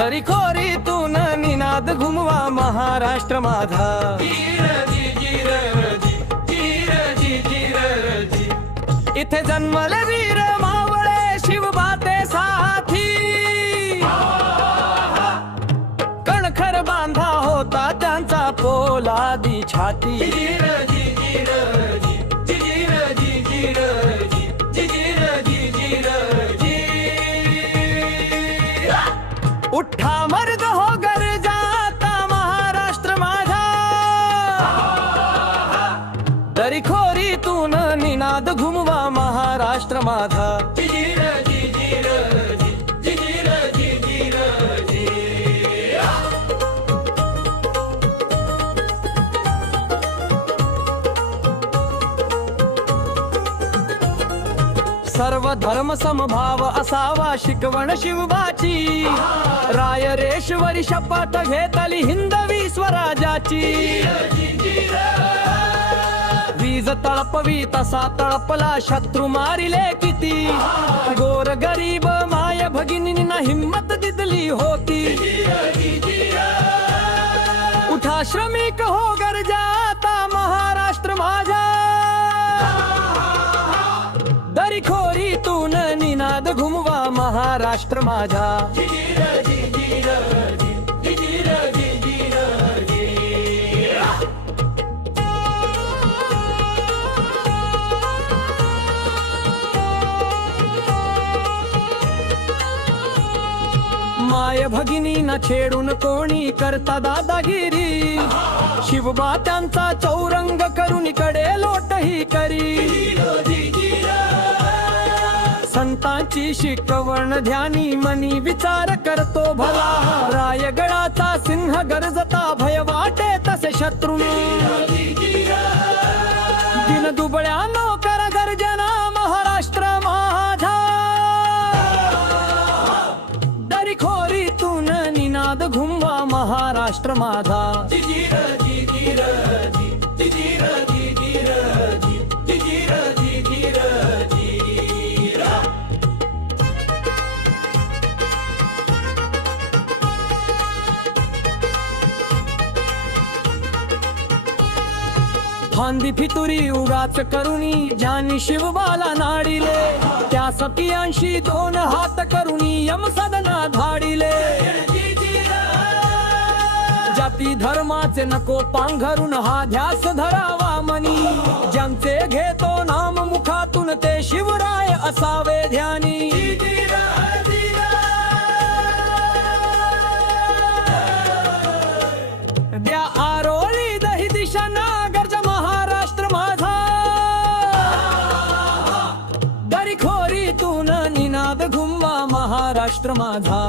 दरीखोरीतून निनाद घुमवा महाराष्ट्र माझा। इथे जन्मले वीर मावळे शिवबाते साथी, कणखर बांधा होता त्यांचा पोलादी छाती। उठा मर्द हो गरजाता महाराष्ट्र माझा, दरीखोरीतून निनाद घुमवा महाराष्ट्र माझा। सर्व धर्म समभाव असावा शिकवण शिवबाची, रायरेश्वरी शपथ घेतली हिंदवी स्वराज्याची। वीज तळपवी तसा तळपला शत्रू मारिले किती, गोर गरीब माय भगिनींना हिम्मत दिली होती। उठा श्रमिक हो गरजाता महाराष्ट्र माझा, दरीखोरीतून निनाद घुमवा महाराष्ट्र माझा। माय भगिनींना छेडून कोणी करता दादागिरी, शिवबा त्यांचा चौरंग करून कडे लोटही करी। संतांची शिकवण ध्यानी मनी विचार करतो भला, रायगडाचा सिंह गरजता भय वाटे तसे शत्रू। दिन दुबळ्या नोकर गर्जना महाराष्ट्र माझा, दरीखोरीतून निनाद घुमवा महाराष्ट्र माझा। फांदी फितुरी उगाच करुनी ज्यांनी शिवबाला नाडिले, त्या सतियांशी दोन हात करुनी यम सदना धाडिले। जाती धर्माचे नको पांघरून हा ध्यास धरावा मनी, ज्यांचे घेतो नाम मुखातून ते शिवराय असावे ध्यानी। द्या आरोळी दही दिशा नागरज महाराष्ट्र माझा, दरीखोरीतून निनाद घुमवा महाराष्ट्र माझा।